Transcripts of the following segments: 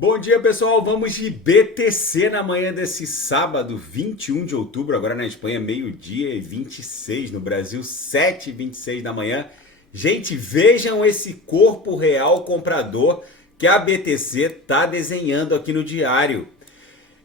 Bom dia, pessoal. Vamos de BTC na manhã desse sábado, 21 de outubro. Agora na Espanha, meio-dia e 26. No Brasil, 7h26 da manhã. Gente, vejam esse corpo real comprador que a BTC está desenhando aqui no diário.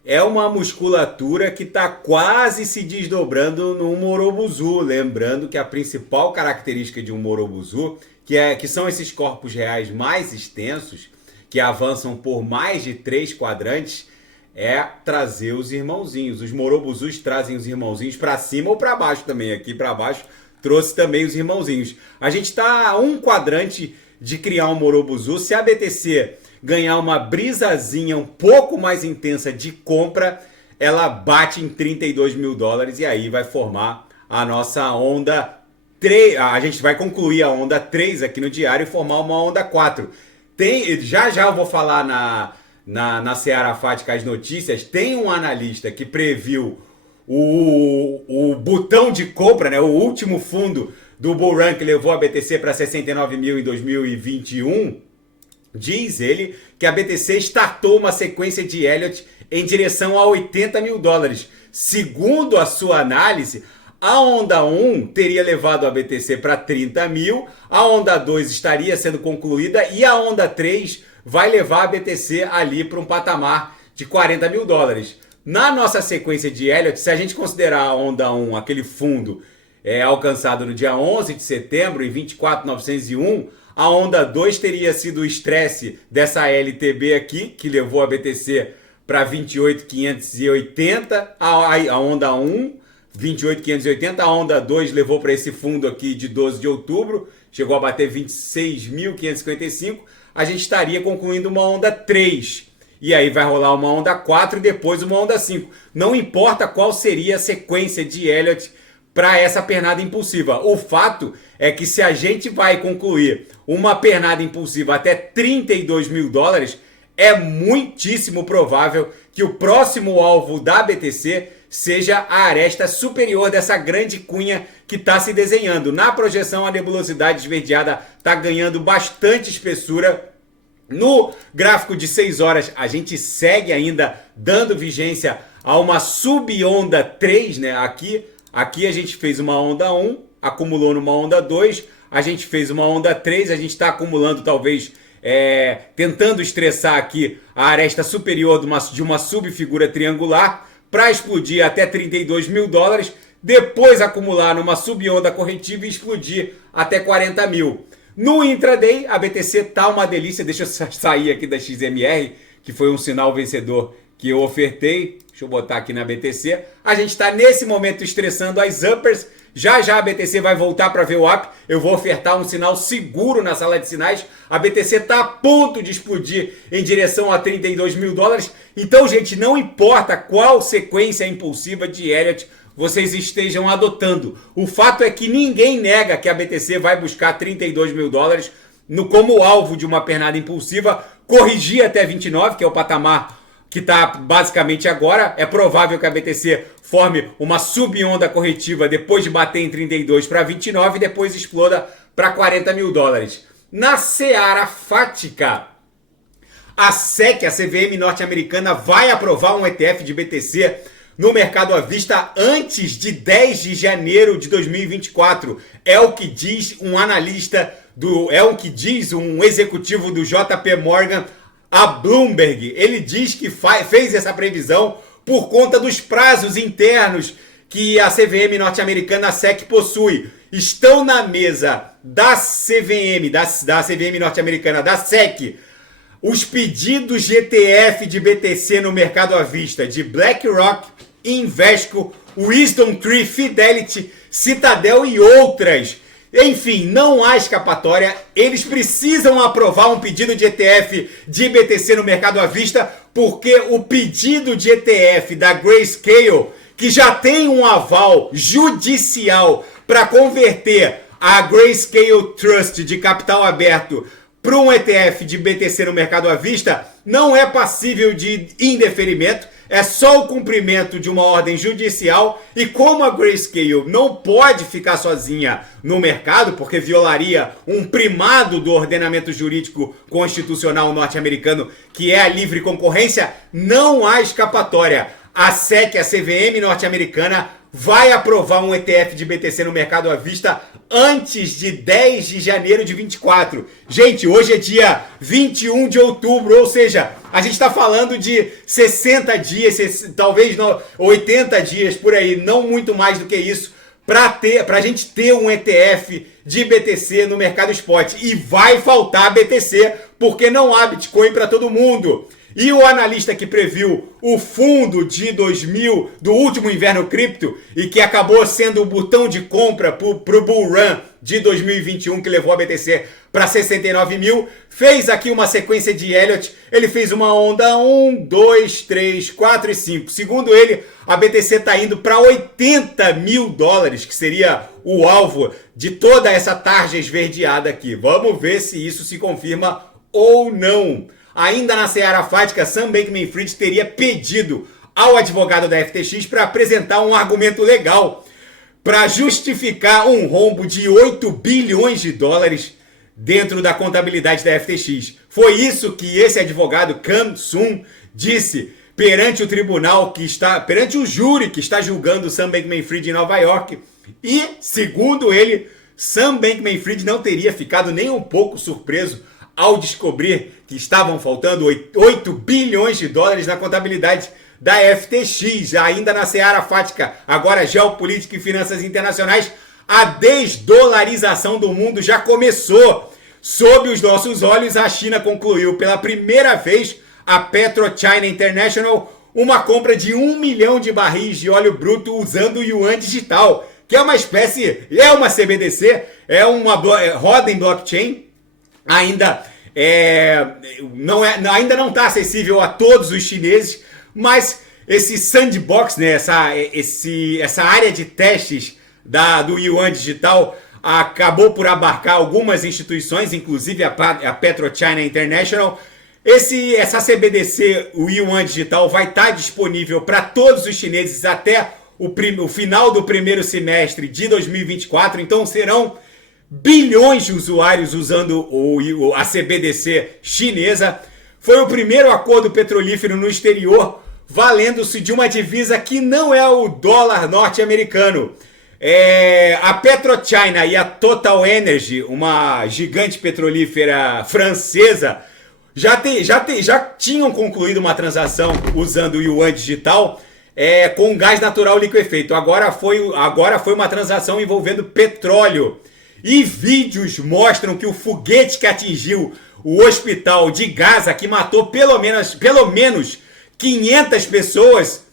É uma musculatura que está quase se desdobrando num Morobuzu. Lembrando que a principal característica de um Morobuzu, que são esses corpos reais mais extensos, que avançam por mais de 3 quadrantes, é trazer os irmãozinhos. Os Morobuzus trazem os irmãozinhos para cima ou para baixo também. Aqui para baixo trouxe também os irmãozinhos. A gente está a um quadrante de criar um Morobuzu. Se a BTC ganhar uma brisazinha um pouco mais intensa de compra, ela bate em 32 mil dólares e aí vai formar a nossa onda 3. A gente vai concluir a onda 3 aqui no diário e formar uma onda 4. Já eu vou falar na Seara Fática as notícias. Tem um analista que previu o botão de compra, né, o último fundo do bull run que levou a BTC para 69 mil em 2021. Diz ele que a BTC startou uma sequência de Elliott em direção a 80 mil dólares. Segundo a sua análise, a onda 1 teria levado a BTC para 30 mil, a onda 2 estaria sendo concluída e a onda 3 vai levar a BTC ali para um patamar de 40 mil dólares. Na nossa sequência de Elliott, se a gente considerar a onda 1, aquele fundo alcançado no dia 11 de setembro, em 24.901, a onda 2 teria sido o estresse dessa LTB aqui, que levou a BTC para 28.580, a onda 1... 28.580, a onda 2 levou para esse fundo aqui de 12 de outubro, chegou a bater 26.555, a gente estaria concluindo uma onda 3, e aí vai rolar uma onda 4 e depois uma onda 5. Não importa qual seria a sequência de Elliott para essa pernada impulsiva. O fato é que se a gente vai concluir uma pernada impulsiva até 32 mil dólares, é muitíssimo provável que o próximo alvo da BTC seja a aresta superior dessa grande cunha que está se desenhando. Na projeção, a nebulosidade esverdeada está ganhando bastante espessura. No gráfico de 6 horas, a gente segue ainda dando vigência a uma subonda 3, né? Aqui a gente fez uma onda 1, acumulou numa onda 2, a gente fez uma onda 3, a gente está acumulando talvez... tentando estressar aqui a aresta superior de uma subfigura triangular para explodir até 32 mil dólares, depois acumular numa subonda corretiva e explodir até 40 mil. No intraday, a BTC tá uma delícia. Deixa eu sair aqui da XMR, que foi um sinal vencedor que eu ofertei. Deixa eu botar aqui na BTC. A gente está nesse momento estressando as uppers. Já a BTC vai voltar para ver o up. Eu vou ofertar um sinal seguro na sala de sinais. A BTC está a ponto de explodir em direção a 32 mil dólares. Então, gente, não importa qual sequência impulsiva de Elliott vocês estejam adotando. O fato é que ninguém nega que a BTC vai buscar 32 mil dólares como alvo de uma pernada impulsiva, corrigir até 29, que é o patamar que está basicamente agora. É provável que a BTC forme uma subonda corretiva depois de bater em 32 para 29 e depois exploda para 40 mil dólares. Na Seara Fática, a SEC, a CVM norte-americana, vai aprovar um ETF de BTC no mercado à vista antes de 10 de janeiro de 2024. É o que diz um analista, um executivo do JP Morgan a Bloomberg. Ele diz que fez essa previsão por conta dos prazos internos que a CVM norte-americana, a SEC, possui. Estão na mesa da CVM, da CVM norte-americana, da SEC, os pedidos de ETF de BTC no mercado à vista de BlackRock, Invesco, Wisdom Tree, Fidelity, Citadel e outras. Enfim, não há escapatória. Eles precisam aprovar um pedido de ETF de BTC no mercado à vista, porque o pedido de ETF da Grayscale, que já tem um aval judicial para converter a Grayscale Trust de capital aberto para um ETF de BTC no mercado à vista, não é passível de indeferimento. é só o cumprimento de uma ordem judicial e como a Grayscale não pode ficar sozinha no mercado, porque violaria um primado do ordenamento jurídico constitucional norte-americano, que é a livre concorrência, não há escapatória. A SEC, a CVM norte-americana, vai aprovar um ETF de BTC no mercado à vista antes de 10 de janeiro de 24. Gente, hoje é dia 21 de outubro, ou seja, a gente está falando de 60 dias, talvez 80 dias por aí, não muito mais do que isso, para a gente ter um ETF de BTC no mercado spot. E vai faltar BTC, porque não há Bitcoin para todo mundo. E o analista que previu o fundo de 2000 do último inverno cripto e que acabou sendo o botão de compra para o Bull Run de 2021 que levou a BTC para 69 mil, fez aqui uma sequência de Elliott. Ele fez uma onda 1, 2, 3, 4 e 5. Segundo ele, a BTC está indo para 80 mil dólares, que seria o alvo de toda essa tarja esverdeada aqui. Vamos ver se isso se confirma ou não. Ainda na seara fática, Sam Bankman-Fried teria pedido ao advogado da FTX para apresentar um argumento legal para justificar um rombo de 8 bilhões de dólares dentro da contabilidade da FTX. Foi isso que esse advogado, Cam Sung, disse perante o tribunal perante o júri que está julgando Sam Bankman-Fried em Nova York. E, segundo ele, Sam Bankman-Fried não teria ficado nem um pouco surpreso ao descobrir que estavam faltando 8 bilhões de dólares na contabilidade da FTX, ainda na seara fática, agora geopolítica e finanças internacionais, a desdolarização do mundo já começou. Sob os nossos olhos, a China concluiu pela primeira vez a PetroChina International uma compra de 1 milhão de barris de óleo bruto usando o yuan digital, que é uma espécie, é uma CBDC, roda em blockchain. Ainda não está acessível a todos os chineses, mas esse sandbox, né, essa área de testes do yuan digital acabou por abarcar algumas instituições, inclusive a PetroChina International. Essa CBDC, o yuan digital, vai estar disponível para todos os chineses até o final do primeiro semestre de 2024, então serão bilhões de usuários usando a CBDC chinesa. Foi o primeiro acordo petrolífero no exterior, valendo-se de uma divisa que não é o dólar norte-americano. A PetroChina e a Total Energy, uma gigante petrolífera francesa, já tinham concluído uma transação usando o yuan digital com gás natural liquefeito. Agora foi uma transação envolvendo petróleo. E vídeos mostram que o foguete que atingiu o hospital de Gaza, que matou pelo menos 500 pessoas,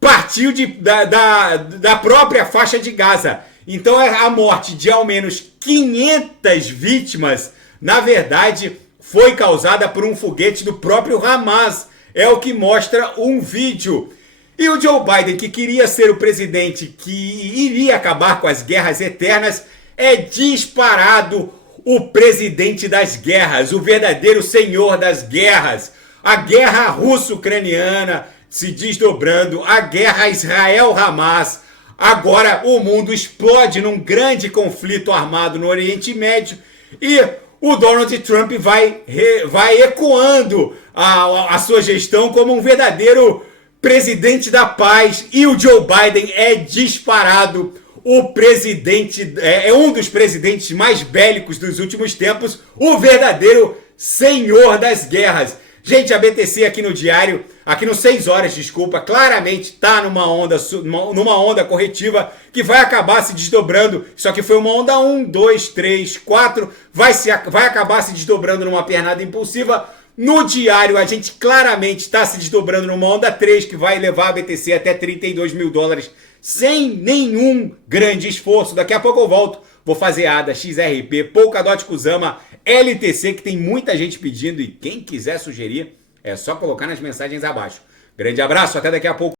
partiu da própria faixa de Gaza. Então a morte de ao menos 500 vítimas, na verdade, foi causada por um foguete do próprio Hamas. É o que mostra um vídeo. E o Joe Biden, que queria ser o presidente que iria acabar com as guerras eternas, é disparado o presidente das guerras, o verdadeiro senhor das guerras. A guerra russo-ucraniana se desdobrando, a guerra Israel-Hamas. Agora o mundo explode num grande conflito armado no Oriente Médio e o Donald Trump vai ecoando a sua gestão como um verdadeiro presidente da paz. E o Joe Biden é disparado o presidente, um dos presidentes mais bélicos dos últimos tempos, o verdadeiro senhor das guerras. Gente, a BTC aqui no diário, aqui no 6 horas, desculpa, claramente está numa onda corretiva que vai acabar se desdobrando. Só que foi uma onda 1, 2, 3, 4, vai acabar se desdobrando numa pernada impulsiva. No diário, a gente claramente está se desdobrando numa onda 3, que vai levar a BTC até 32 mil dólares, sem nenhum grande esforço. Daqui a pouco eu volto, vou fazer ADA, XRP, Polkadot Kusama, LTC, que tem muita gente pedindo, e quem quiser sugerir, é só colocar nas mensagens abaixo. Grande abraço, até daqui a pouco.